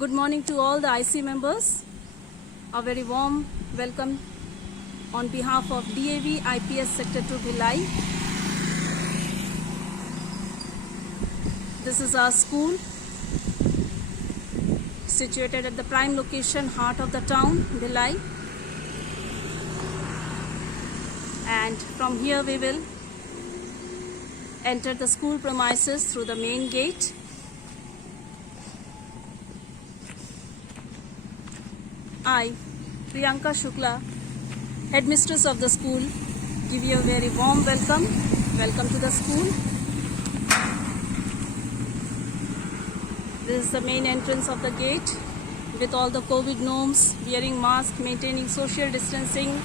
Good morning to all the IC members. A very warm welcome on behalf of DAV IPS Sector 2 Bhilai. This is our school, situated at the prime location, heart of the town, Bhilai. And from here we will enter the school premises through the main gate. I, Priyanka Shukla, headmistress of the school, give you a very warm welcome. Welcome to the school. This is the main entrance of the gate with all the COVID norms, wearing mask, maintaining social distancing,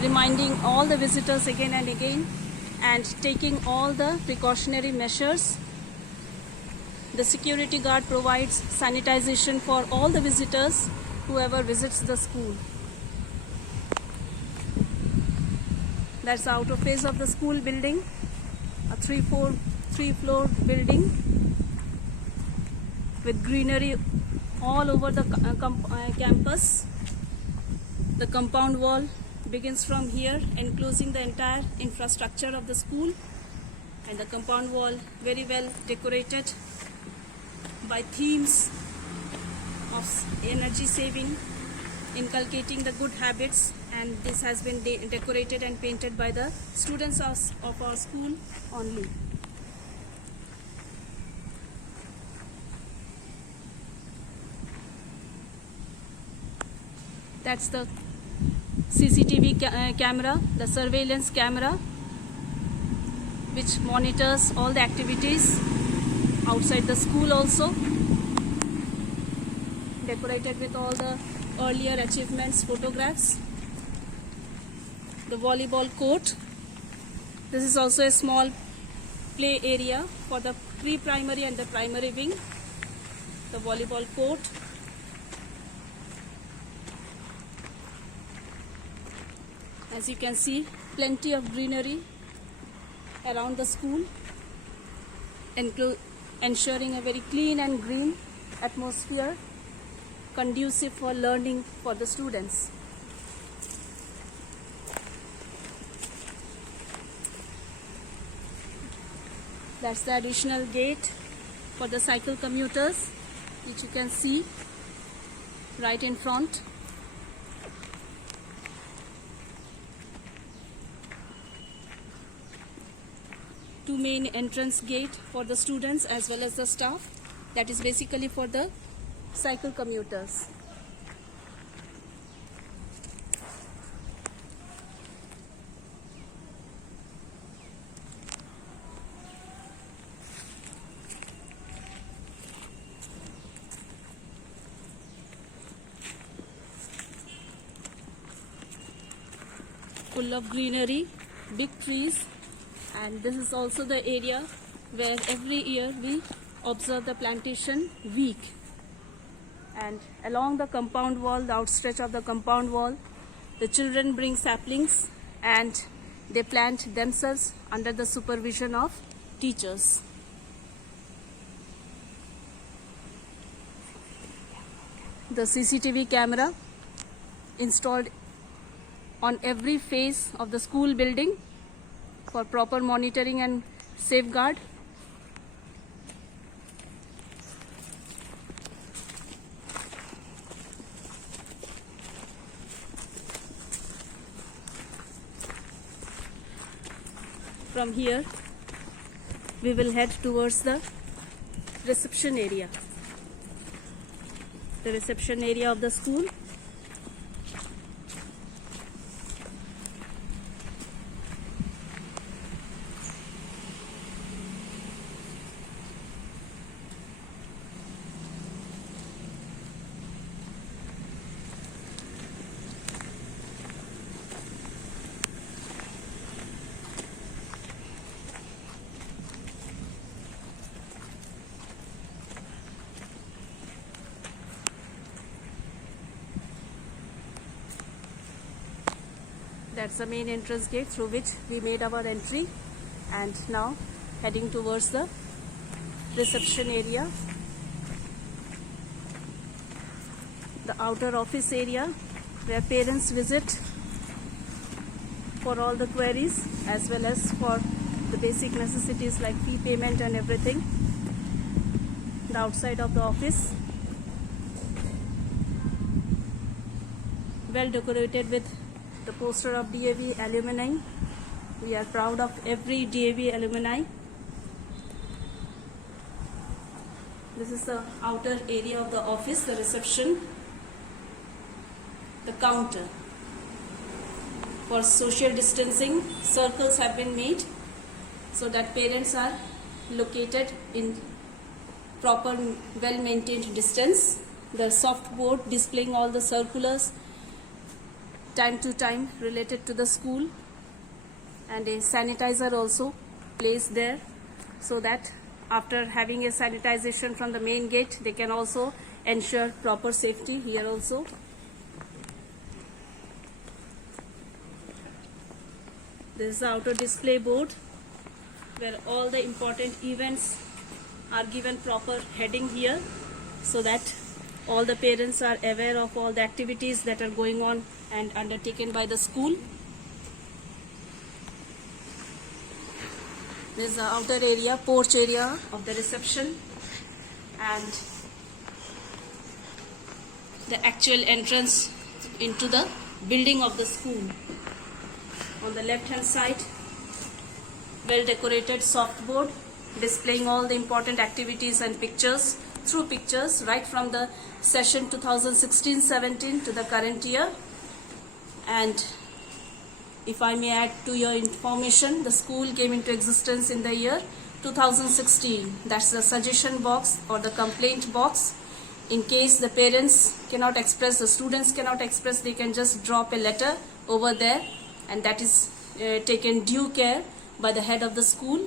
reminding all the visitors again and again, and taking all the precautionary measures. The security guard provides sanitization for all the visitors, whoever visits the school. That's the outer face of the school building, a three-floor building with greenery all over the campus. The compound wall begins from here, enclosing the entire infrastructure of the school, and the compound wall very well decorated by themes of energy saving, inculcating the good habits, and this has been decorated and painted by the students of our school only. That's the CCTV camera, the surveillance camera, which monitors all the activities outside the school also. Decorated with all the earlier achievements, photographs. The volleyball court. This is also a small play area for the pre-primary and the primary wing. The volleyball court. As you can see, plenty of greenery around the school, ensuring a very clean and green atmosphere, conducive for learning for the students. That's the additional gate for the cycle commuters, which you can see right in front. Two main entrance gate for the students as well as the staff. That is basically for the cycle commuters. Full of greenery, big trees, and this is also the area where every year we observe the plantation week. And along the compound wall, the outstretch of the compound wall, the children bring saplings and they plant themselves under the supervision of teachers. The CCTV camera installed on every face of the school building for proper monitoring and safeguard. From here, we will head towards the reception area. The reception area of the school. That's the main entrance gate through which we made our entry, and now heading towards the reception area. the outer office area where parents visit for all the queries as well as for the basic necessities like fee payment and everything. The outside of the office, well decorated with the poster of DAV alumni. We are proud of every DAV alumni. This is the outer area of the office, the reception, the counter. For social distancing, circles have been made so that parents are located in proper, well-maintained distance. The soft board displaying all the circulars time to time related to the school, and a sanitizer also placed there so that after having a sanitization from the main gate, they can also ensure proper safety here also. This is the outer display board where all the important events are given proper heading here so that all the parents are aware of all the activities that are going on and undertaken by the school. This is the outer area, porch area of the reception, and the actual entrance into the building of the school. On the left hand side, well decorated soft board displaying all the important activities and pictures, through pictures right from the session 2016-17 to the current year. And if I may add to your information, the school came into existence in the year 2016. That's the suggestion box or the complaint box. In case the parents cannot express, the students cannot express, they can just drop a letter over there, and that is taken due care by the head of the school.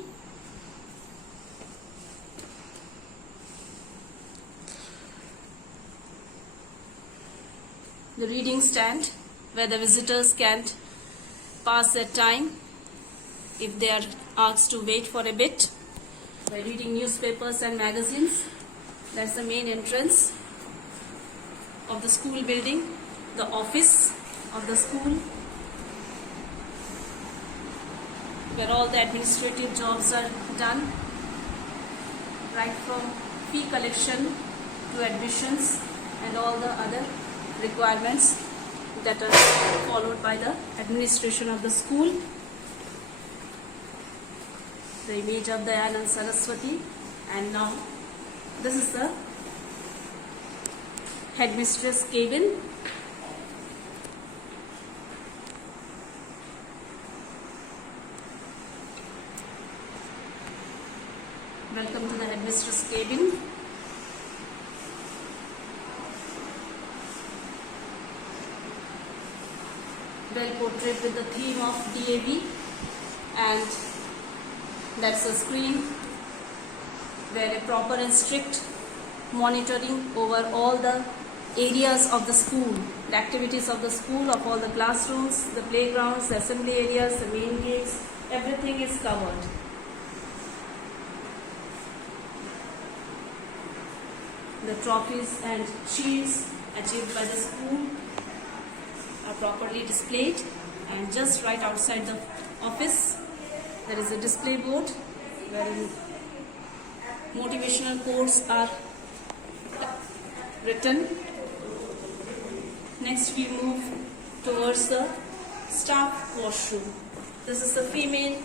The reading stand where the visitors can pass their time if they are asked to wait for a bit by reading newspapers and magazines. That's the main entrance of the school building, the office of the school, where all the administrative jobs are done, right from fee collection to admissions and all the other requirements that are followed by the administration of the school. The image of Dayan and Saraswati, and now this is the headmistress cabin. Welcome to the headmistress cabin. Well portrayed with the theme of DAV, and that's a screen where a proper and strict monitoring over all the areas of the school, the activities of the school, of all the classrooms, the playgrounds, the assembly areas, the main gates, everything is covered. The trophies and shields achieved by the school are properly displayed, and just right outside the office there is a display board wherein motivational quotes are written. Next we move towards the staff washroom. This is the female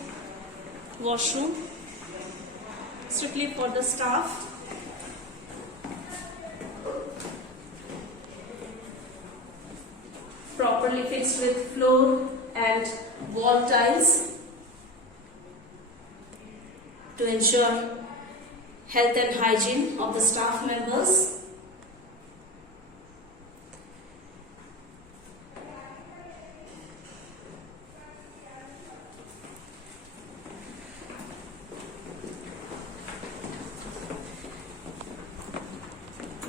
washroom strictly for the staff. Properly fixed with floor and wall tiles to ensure health and hygiene of the staff members.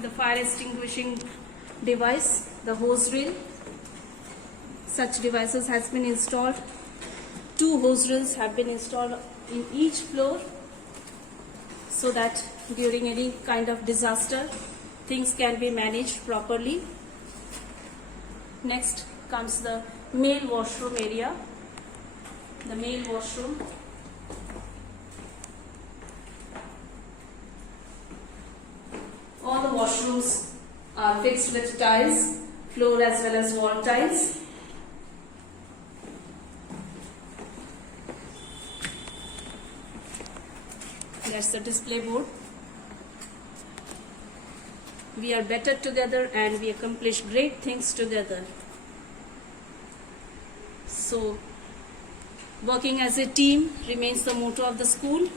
The fire extinguishing device, the hose reel. Such devices has been installed. 2 hose reels have been installed in each floor so that during any kind of disaster things can be managed properly. Next comes the male washroom area. The male washroom. All the washrooms are fixed with tiles, floor as well as wall tiles. That's the display board. We are better together and we accomplish great things together. So, working as a team remains the motto of the school,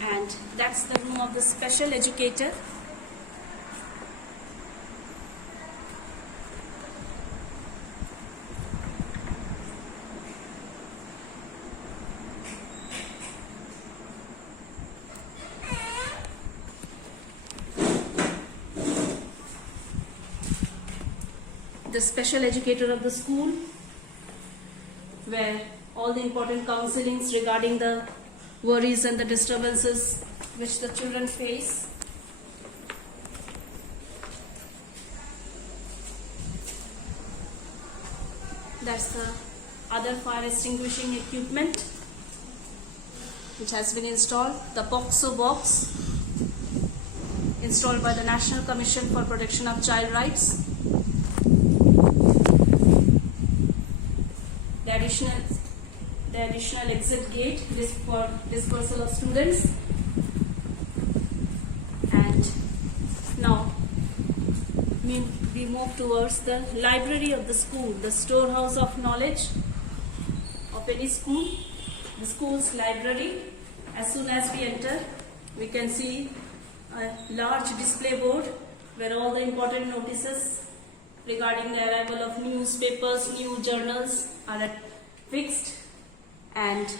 and that's the room of the special educator. The special educator of the school, where all the important counselings regarding the worries and the disturbances which the children face. That's the other fire extinguishing equipment which has been installed. The POXO box installed by the National Commission for Protection of Child Rights. The additional exit gate for dispersal of students. And now we move towards the library of the school, the storehouse of knowledge of any school, the school's library. As soon as we enter, we can see a large display board where all the important notices regarding the arrival of newspapers, new journals are fixed, and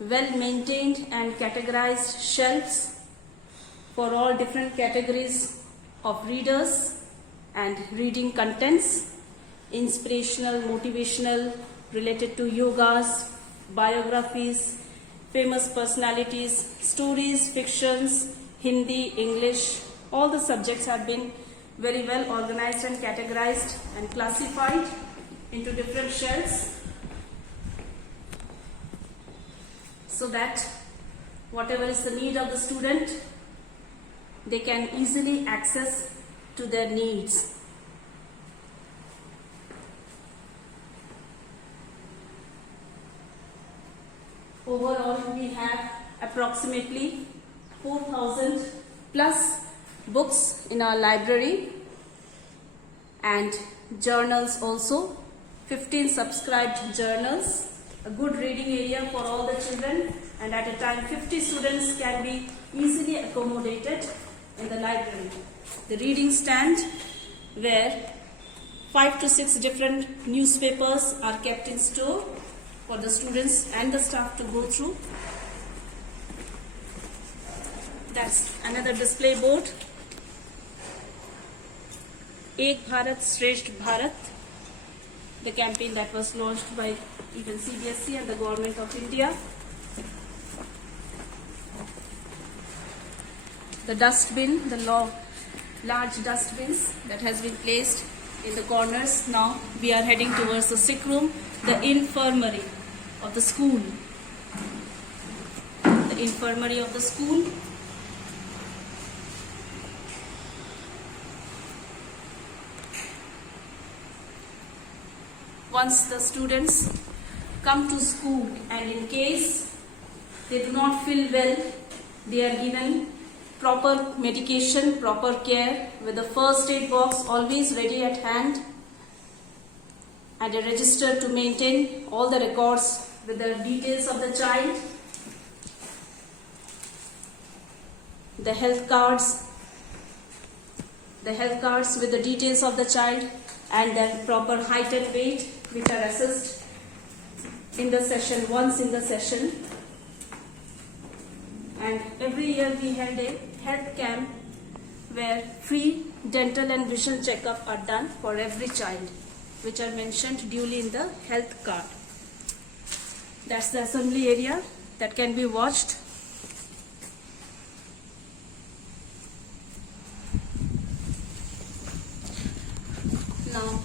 well maintained and categorized shelves for all different categories of readers and reading contents, inspirational, motivational, related to yogas, biographies, famous personalities, stories, fictions, Hindi, English. All the subjects have been very well organized and categorized and classified into different shelves, so that whatever is the need of the student, they can easily access to their needs. Overall, we have approximately 4,000 plus books in our library, and journals also, 15 subscribed journals, a good reading area for all the children, and at a time 50 students can be easily accommodated in the library. The reading stand, where 5 to 6 different newspapers are kept in store for the students and the staff to go through. That's another display board. Ek Bharat Shresth Bharat, the campaign that was launched by even Cbse and the Government of India. The dustbin, the large dustbins that has been placed in the corners. Now we are heading towards the sick room, the infirmary of the school. The infirmary of the school. Once the students come to school and in case they do not feel well, they are given proper medication, proper care with a first aid box always ready at hand, and a register to maintain all the records with the details of the child, the health cards with the details of the child and their proper height and weight, which are assessed in the session, once in the session. And every year we held a health camp where free dental and vision checkup are done for every child, which are mentioned duly in the health card. That's the assembly area that can be watched. Now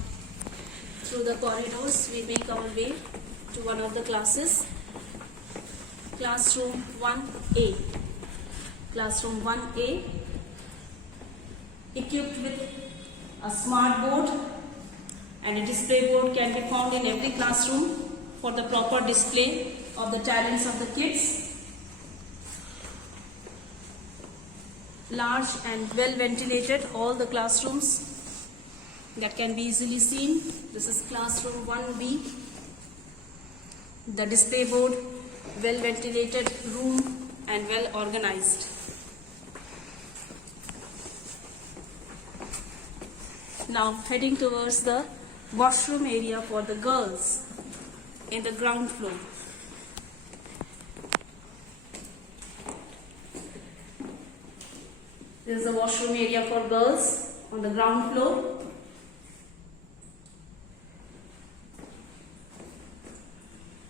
through the corridors, we make our way to one of the classes. Classroom 1A. Classroom 1A, equipped with a smart board, and a display board can be found in every classroom for the proper display of the talents of the kids. Large and well ventilated, all the classrooms that can be easily seen. This is classroom 1B. The display board, well ventilated room and well organized. Now heading towards the washroom area for the girls in the ground floor. This is the washroom area for girls on the ground floor.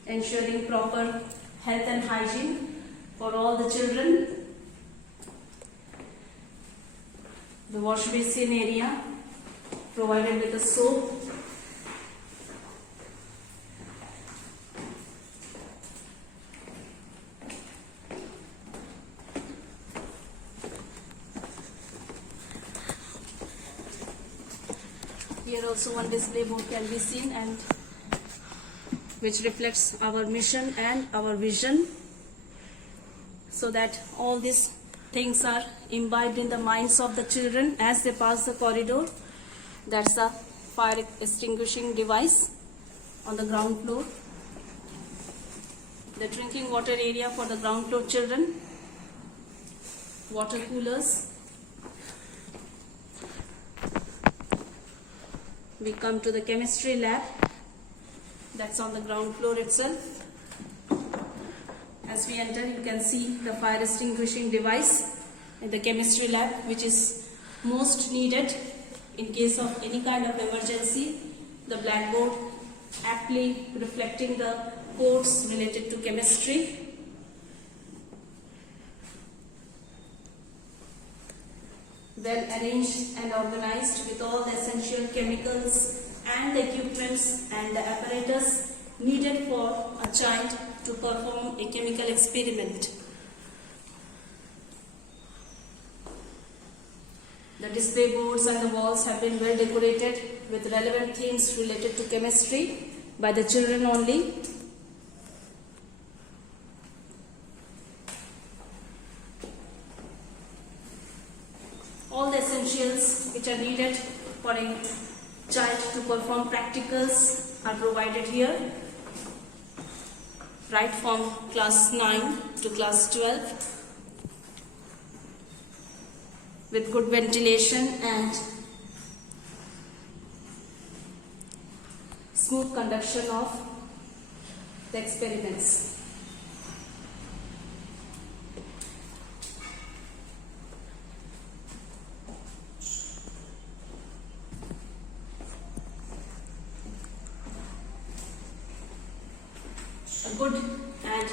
Ensuring proper health and hygiene for all the children. The wash basin area provided with a soap. Here also one display board can be seen, and which reflects our mission and our vision, so that all these things are imbibed in the minds of the children as they pass the corridor. That's a fire extinguishing device on the ground floor. The drinking water area for the ground floor children. Water coolers. We come to the chemistry lab. That's on the ground floor itself. As we enter, you can see the fire extinguishing device in the chemistry lab, which is most needed in case of any kind of emergency. The blackboard aptly reflecting the codes related to chemistry. Well arranged and organized with all the essential chemicals and the equipments and the apparatus needed for a child to perform a chemical experiment. The display boards and the walls have been well decorated with relevant themes related to chemistry by the children only. All the essentials which are needed for a child to perform practicals are provided here, right from class 9 to class 12, with good ventilation and smooth conduction of the experiments. A good and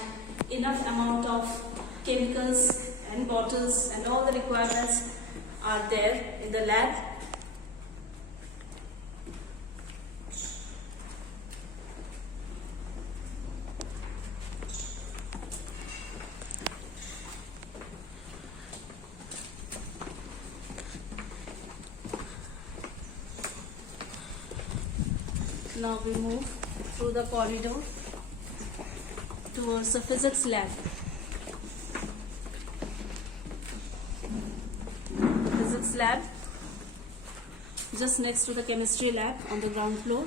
enough amount of chemicals and bottles and all the requirements are there in the lab. Now we move through the corridor towards the physics lab. The physics lab just next to the chemistry lab on the ground floor.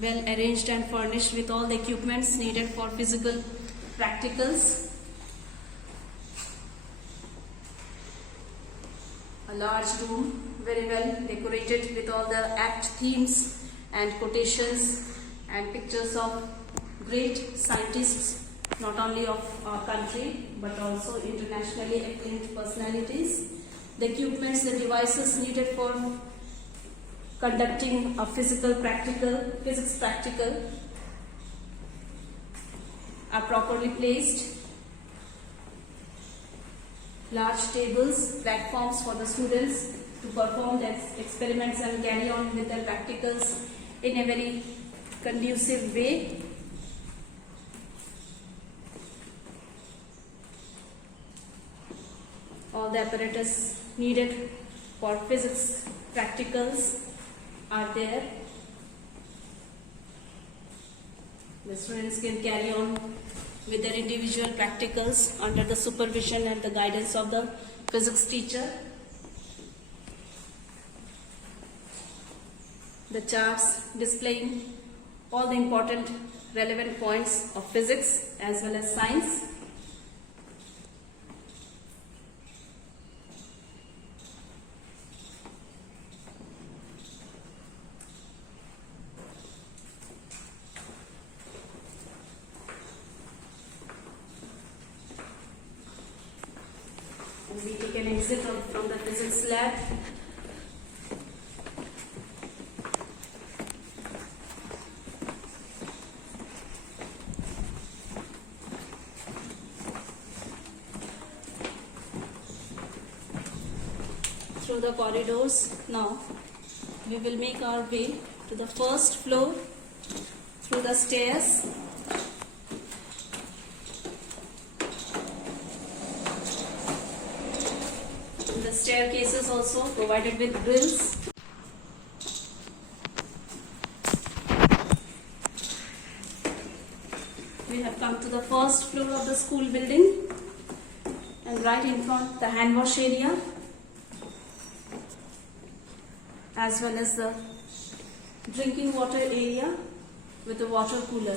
Well arranged and furnished with all the equipments needed for physical practicals. A large room, very well decorated with all the apt themes and quotations and pictures of great scientists, not only of our country but also internationally acclaimed personalities. The equipments, the devices needed for conducting a physics practical are properly placed large tables, platforms for the students to perform their experiments and carry on with their practicals in a very conducive way. All the apparatus needed for physics practicals are there. The students can carry on with their individual practicals under the supervision and the guidance of the physics teacher. The charts displaying all the important relevant points of physics as well as science. We take an exit from the physics lab. Through the corridors, now we will make our way to the first floor through the stairs. The staircases also provided with grills. We have come to the first floor of the school building, and right in front the hand wash area as well as the drinking water area with a water cooler.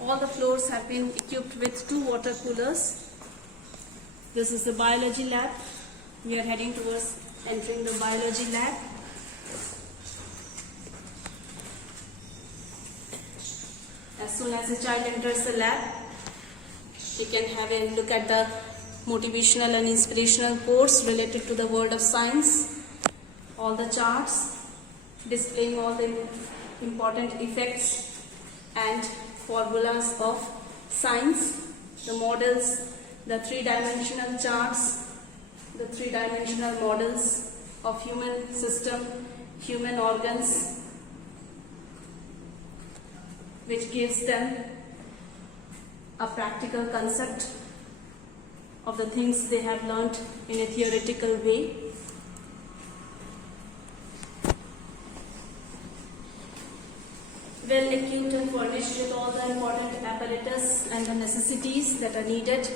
All the floors have been equipped with 2 water coolers. This is the biology lab. We are heading towards entering the biology lab. As soon as the child enters the lab, they can have a look at the motivational and inspirational course related to the world of science. All the charts displaying all the important effects and formulas of science, the models, the 3-dimensional charts, the 3-dimensional models of human system, human organs, which gives them a practical concept of the things they have learnt in a theoretical way. Well equipped and furnished with all the important apparatus and the necessities that are needed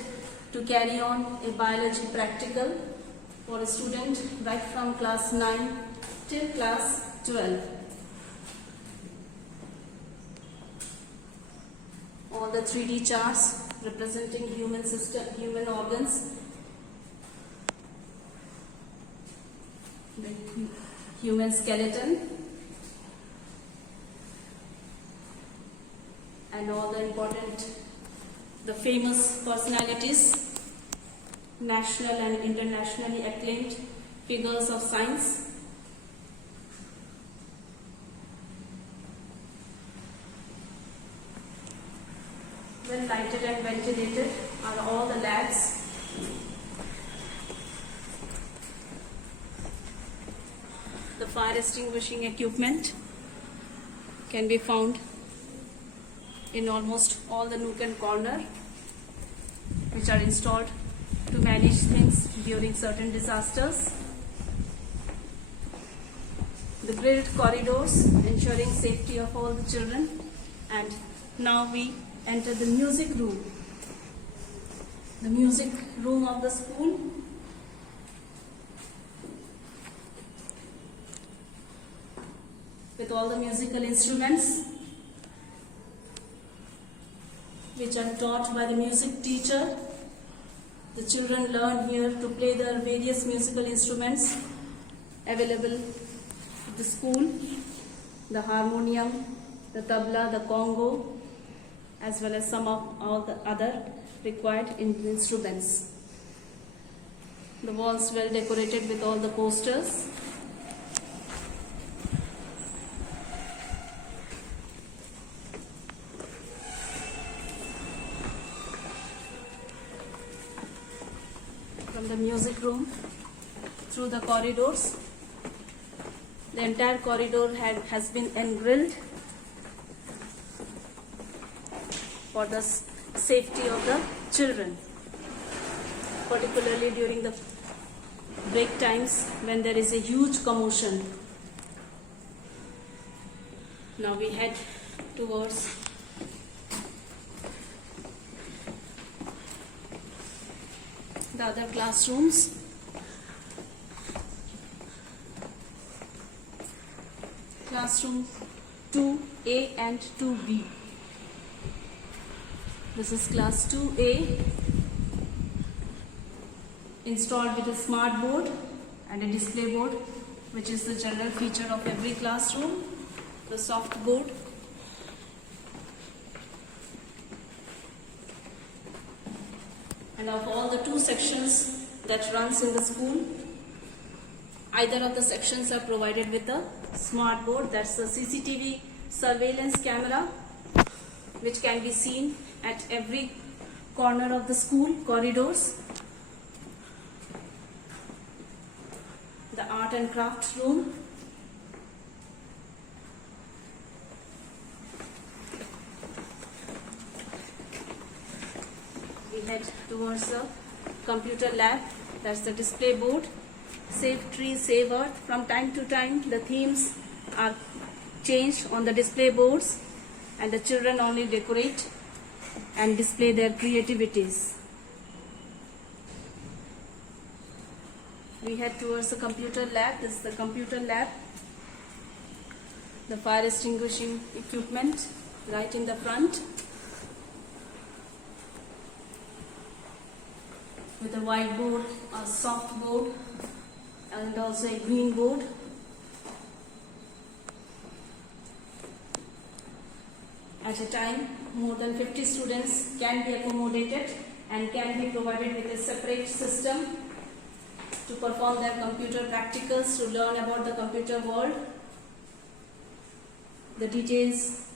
to carry on a biology practical for a student right from class 9 till class 12. All the 3D charts representing human system, human organs, the human skeleton, and all the important, the famous personalities, national and internationally acclaimed figures of science. Well lighted and ventilated are all the labs. The fire extinguishing equipment can be found in almost all the nook and corner, which are installed to manage things during certain disasters. The grilled corridors ensuring safety of all the children. And now we enter the music room. The music room of the school. With all the musical instruments which are taught by the music teacher. The children learn here to play their various musical instruments available at the school. The harmonium, the tabla, the congo, as well as some of all the other required instruments. The walls well decorated with all the posters. the music room through the corridors. The entire corridor has been engrilled for the safety of the children, particularly during the break times when there is a huge commotion. Now we head towards the other classrooms. Classroom 2A and 2B. This is class 2A, installed with a smart board and a display board, which is the general feature of every classroom, the soft board. And of all the 2 sections that runs in the school, either of the sections are provided with a smart board. That's the CCTV surveillance camera, which can be seen at every corner of the school corridors. The art and craft room. We head towards the computer lab. That's the display board. Save trees, save earth. From time to time, the themes are changed on the display boards, and the children only decorate and display their creativities. We head towards the computer lab. This is the computer lab. The fire extinguishing equipment right in the front, with a white board, a soft board, and also a green board. At a time, more than 50 students can be accommodated and can be provided with a separate system to perform their computer practicals, to learn about the computer world. The details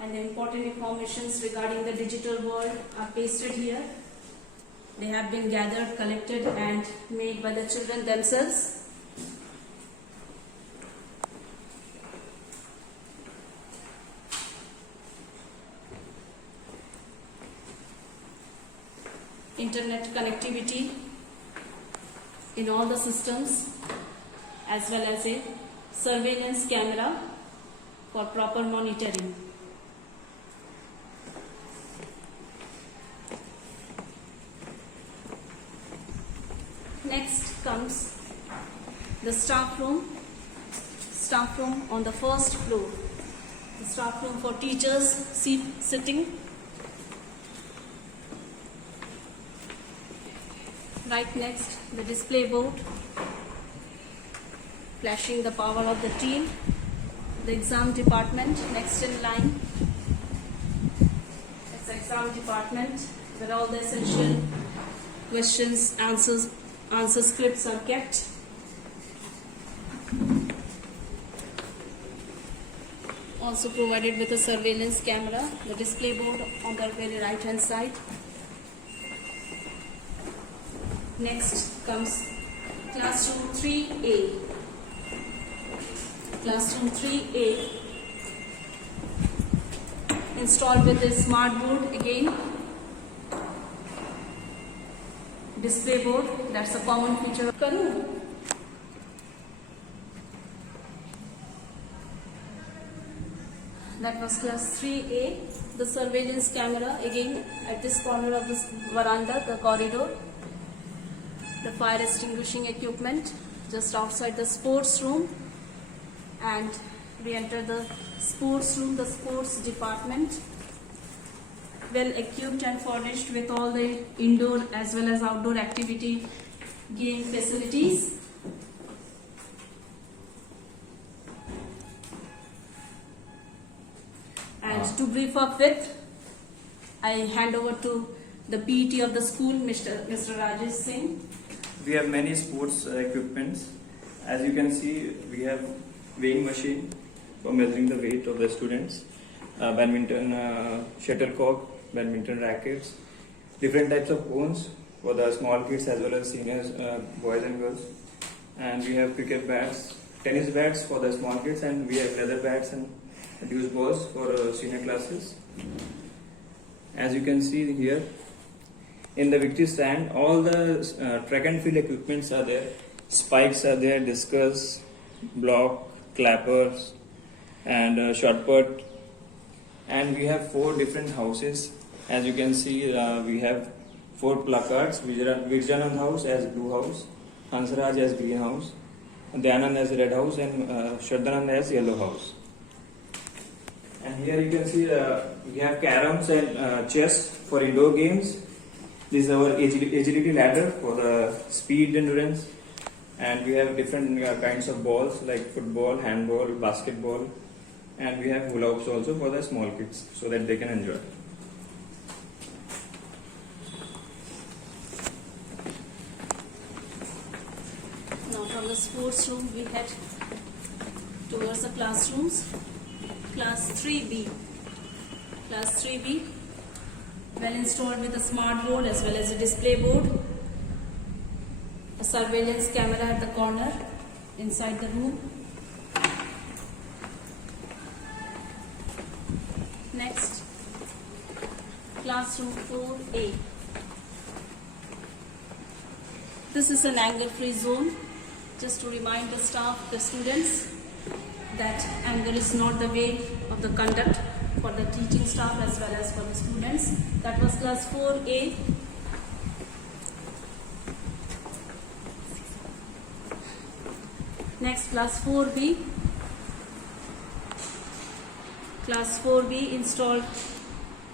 and the important informations regarding the digital world are pasted here. They have been gathered, collected, and made by the children themselves. Internet connectivity in all the systems, as well as a surveillance camera for proper monitoring. Next comes the staff room. Staff room on the first floor. The staff room for teachers sitting. Right next, the display board, flashing the power of the team. The exam department next in line. It's the exam department where all the essential questions, answer scripts are kept. Also provided with a surveillance camera. The display board on the very right hand side. Next comes classroom 3A. Classroom 3A, installed with a smart board again. Display board, that's a common feature. That was class 3A. The surveillance camera again at this corner of this veranda, the corridor. The fire extinguishing equipment just outside the sports room, and we enter the sports room, the sports department, well equipped and furnished with all the indoor as well as outdoor activity game facilities. And to brief up with, I hand over to the PET of the school, Mr. Rajesh Singh. We have many sports equipments. As you can see, we have weighing machine for measuring the weight of the students, badminton shuttlecock, badminton rackets, different types of cones for the small kids as well as seniors, boys and girls. And we have cricket bats, tennis bats for the small kids, and we have leather bats and deuce balls for senior classes. As you can see here, in the victory stand, all the track and field equipments are there. Spikes are there, discus, block, clappers, and shot put. And we have 4 different houses. As you can see, we have 4 placards. Virjanand House as blue house, Hansraj as green house, Dayanand as red house, and Shraddhanand as yellow house. And here you can see we have caroms and chess for indoor games. This is our agility ladder for the speed endurance. And we have different kinds of balls like football, handball, basketball, and we have hula hoops also for the small kids so that they can enjoy. Now from the sports room we head towards the classrooms. Class 3B. Class 3B, well installed with a smart board as well as a display board. A surveillance camera at the corner inside the room. Next, classroom 4A. This is an angle-free zone. Just to remind the staff, the students, that angle is not the way of the conduct for the teaching staff as well as for the students. That was class 4A. Next, class 4B. Class 4B installed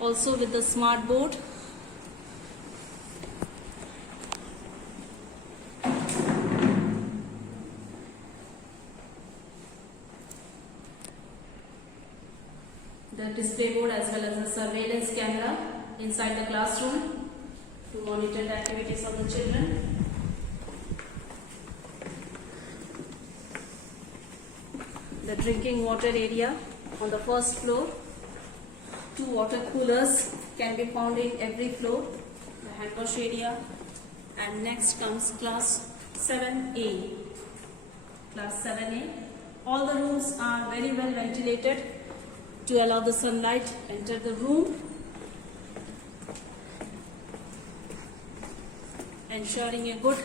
also with the smart board. The display board as well as the surveillance camera inside the classroom to monitor the activities of the children. The drinking water area on the first floor. 2 water coolers can be found in every floor. The hand wash area. And next comes class 7A. Class 7A. All the rooms are very well ventilated to allow the sunlight enter the room, ensuring a good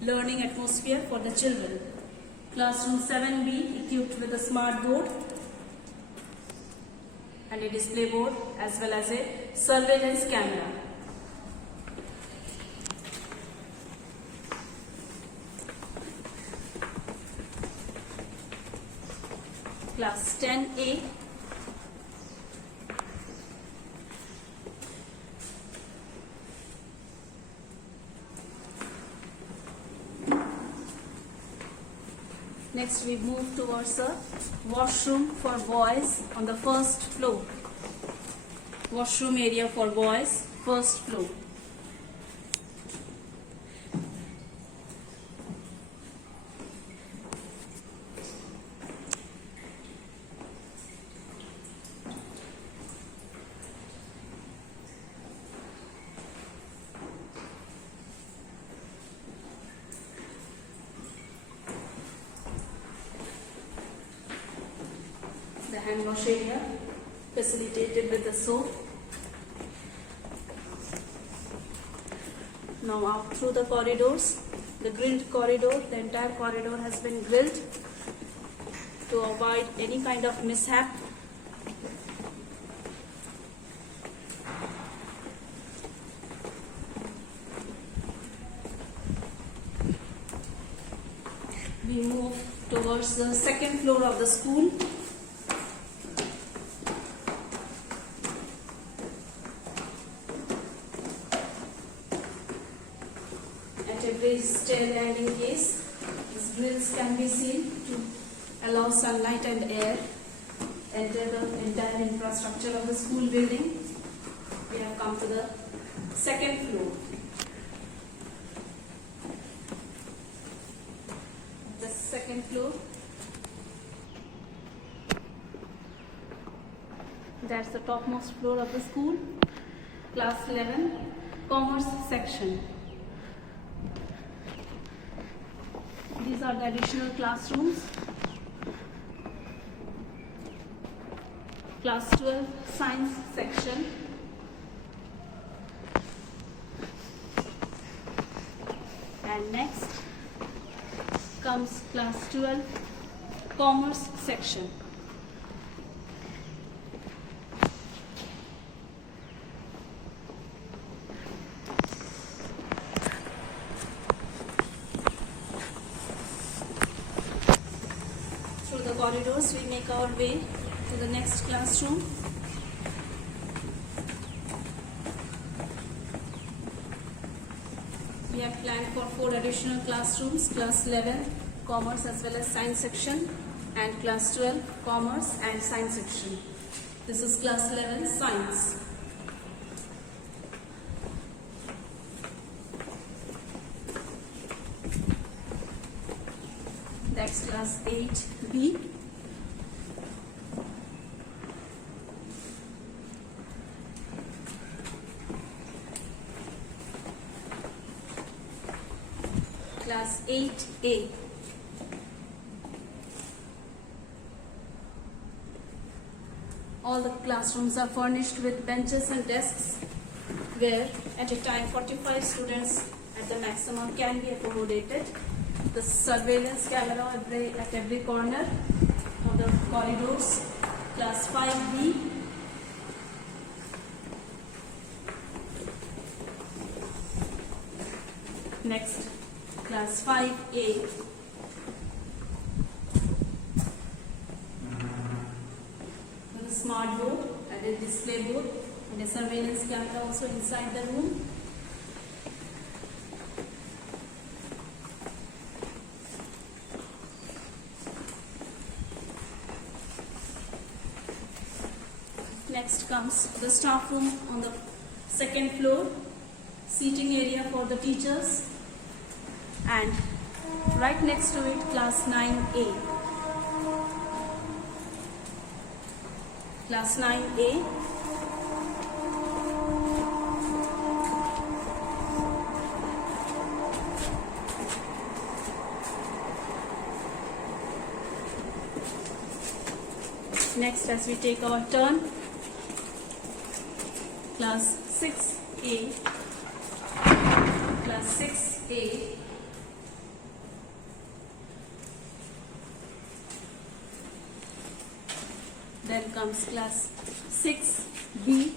learning atmosphere for the children. Classroom 7B equipped with a smart board and a display board as well as a surveillance camera. Class 10A. Next we move towards a washroom for boys on the first floor. Washroom area for boys, first floor. The hand wash area facilitated with the soap. Now out through the corridors, the grilled corridor, the entire corridor has been grilled to avoid any kind of mishap. We move towards the second floor of the school. At every stair landing case, these grills can be seen to allow sunlight and air enter the entire infrastructure of the school building. We have come to the second floor. The second floor. That's the topmost floor of the school. Class 11. Commerce section. These are the additional classrooms. Class 12 Science section. And next comes class 12 Commerce section. Through the corridors we make our way to the next classroom. We have planned for 4 additional classrooms, class 11 Commerce as well as Science section, and class 12 Commerce and Science section. This is class 11 Science. That's class 8B. Class 8A. All the classrooms are furnished with benches and desks where at a time 45 students at the maximum can be accommodated. The surveillance camera at every corner of the corridors. Class 5B. Next, class 5A. With a smart board and a display board and a surveillance camera also inside the room. Next comes the staff room on the second floor, seating area for the teachers, and right next to it class 9A. Class 9A. Next, as we take our turn, class 6A. Class 6A. Then comes class 6B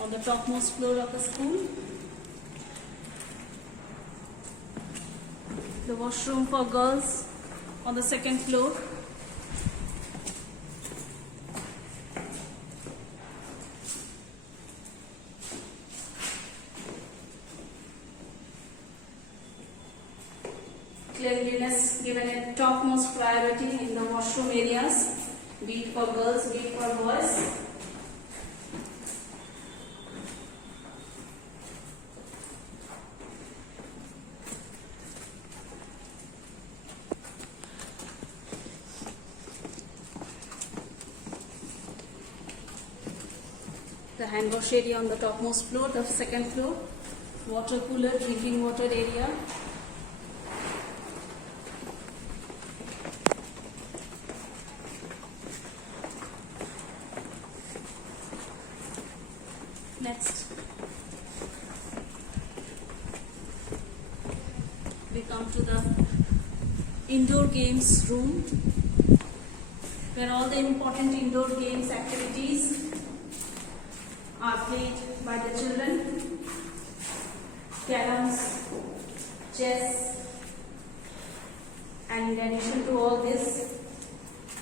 on the topmost floor of the school. The washroom for girls on the second floor. Cleanliness given a topmost priority in the washroom areas, be it for girls, be it for boys. The hand wash area on the topmost floor, the second floor, water cooler, drinking water area. Next, we come to the indoor games room, where all the important indoor games activities are played by the children. Caroms, chess, and in addition to all this,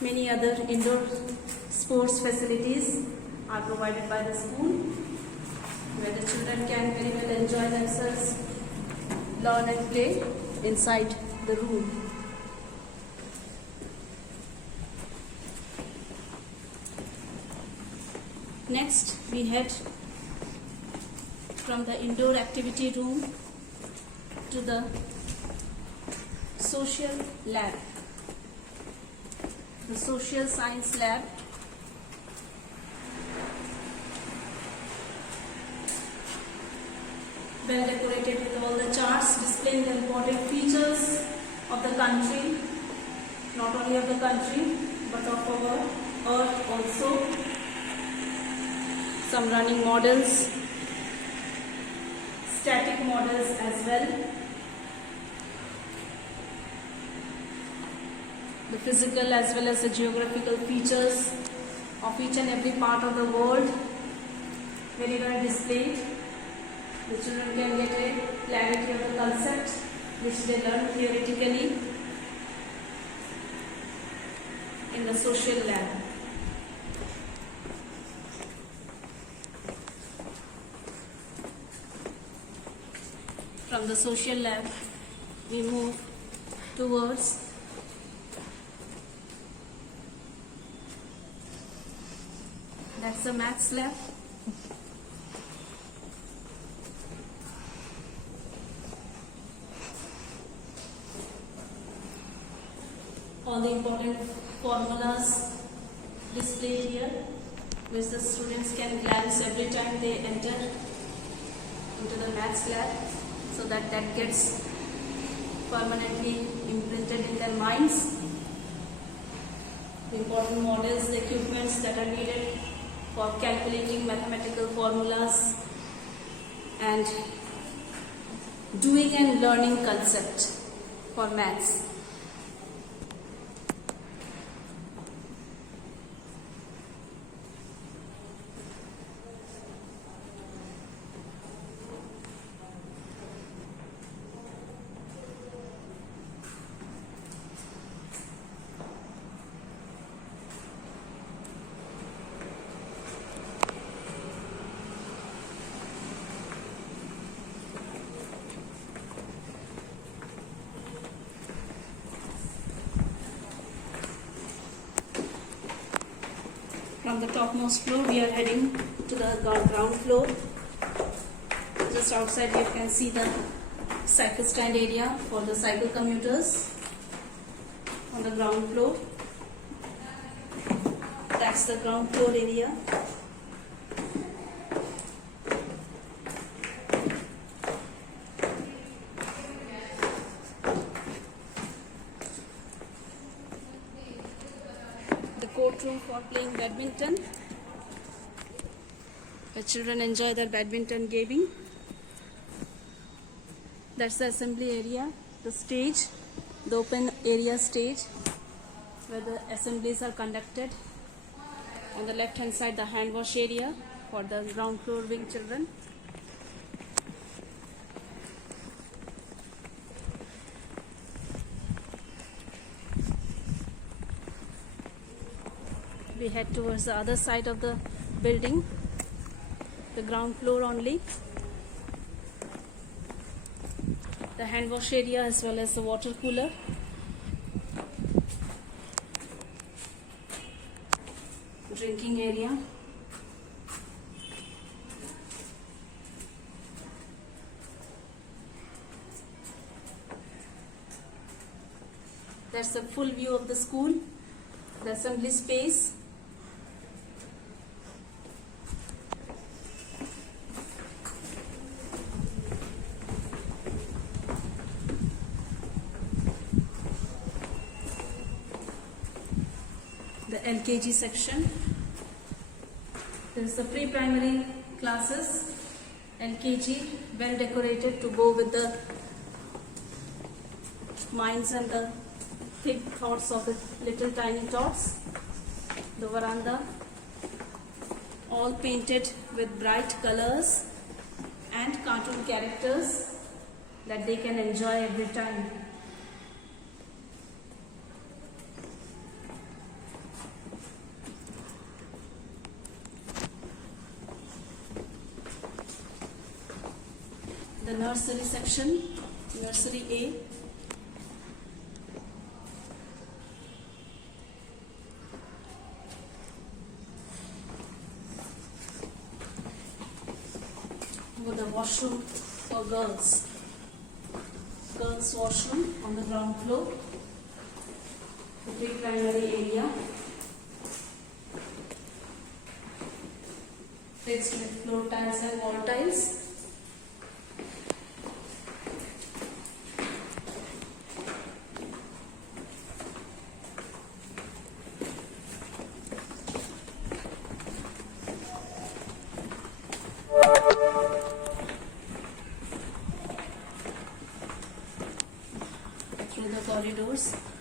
many other indoor sports facilities are provided by the school, where the children can very well enjoy themselves, learn and play inside the room. Next, we head from the indoor activity room to the social lab, the social science lab. well decorated with all the charts displaying the important features of the country, not only of the country but of our earth also. Some running models, static models as well. The physical as well as the geographical features of each and every part of the world very well displayed. The children can get a clarity of the concept which they learn theoretically in the social lab. From the social lab, we move towards that's the maths lab. All the important formulas displayed here, which the students can glance every time they enter into the maths lab, so that gets permanently imprinted in their minds. The important models, the equipments that are needed for calculating mathematical formulas and doing and learning concept for maths. From the topmost floor, we are heading to the ground floor. Just outside, you can see the cycle stand area for the cycle commuters on the ground floor. That's the ground floor area. Courtroom for playing badminton. The children enjoy their badminton gaming. That's the assembly area, the stage, the open area stage where the assemblies are conducted. On the left hand side, the hand wash area for the ground floor wing children. We head towards the other side of the building, the ground floor only. The hand wash area as well as the water cooler. Drinking area. That's the full view of the school, the assembly space. The Lkg section. There is the pre-primary classes, Lkg, well decorated to go with the minds and the thick thoughts of the little tiny tots. The veranda, all painted with bright colors and cartoon characters that they can enjoy every time. The nursery section, nursery A. With the washroom for girls. Girls' washroom on the ground floor. The pre-primary area. Fixed with floor tiles and wall tiles.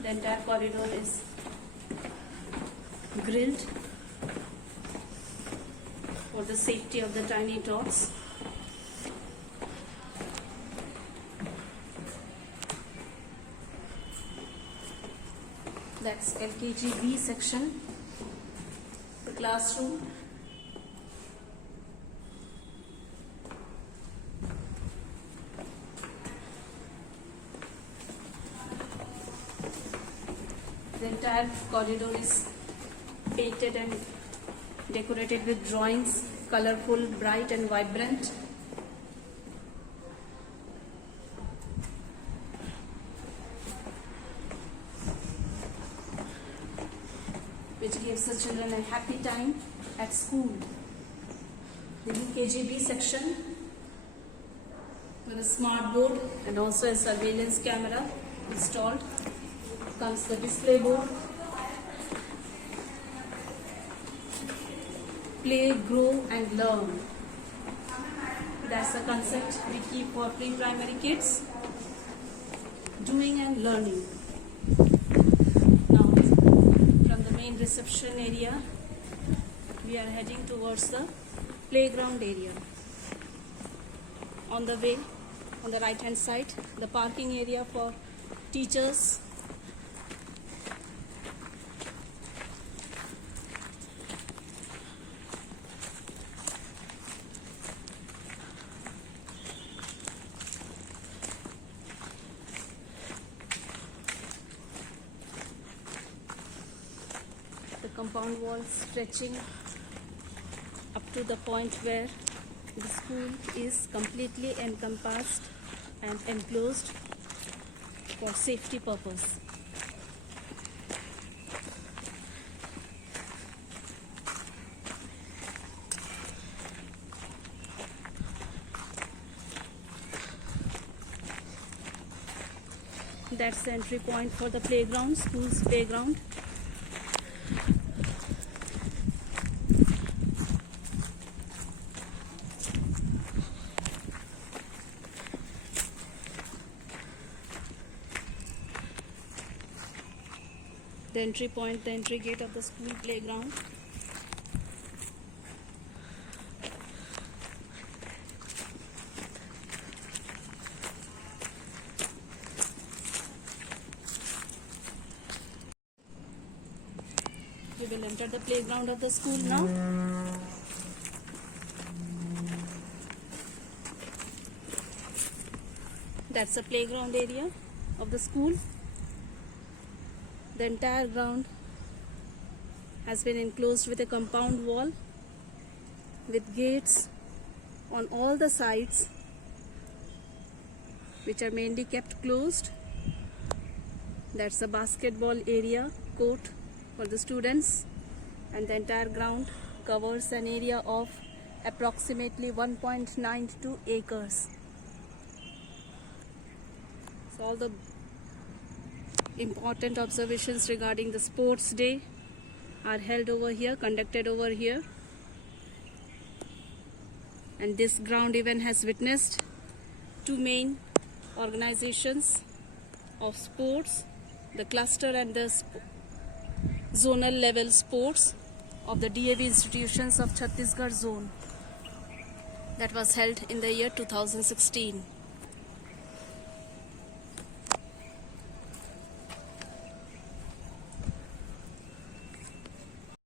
The entire corridor is grilled for the safety of the tiny tots. That's Lkg section, the classroom. The entire corridor is painted and decorated with drawings, colorful, bright and vibrant. Which gives the children a happy time at school. The Cbse section with a smart board and also a surveillance camera installed. Comes the display board. Play, grow and learn. That's the concept we keep for pre-primary kids. Doing and learning. Now, from the main reception area, we are heading towards the playground area. On the way, on the right hand side, the parking area for teachers. The compound wall stretching up to the point where the school is completely encompassed and enclosed for safety purpose. That's the entry point for the playground, school's playground. The entry point, the entry gate of the school playground. We will enter the playground of the school now. That's the playground area of the school. The entire ground has been enclosed with a compound wall with gates on all the sides, which are mainly kept closed. That's the basketball area, court for the students, and the entire ground covers an area of approximately 1.92 acres. So all the important observations regarding the sports day are held over here, conducted over here, and this ground even has witnessed two main organizations of sports, the cluster and the zonal level sports of the DAV institutions of Chhattisgarh zone, that was held in the year 2016.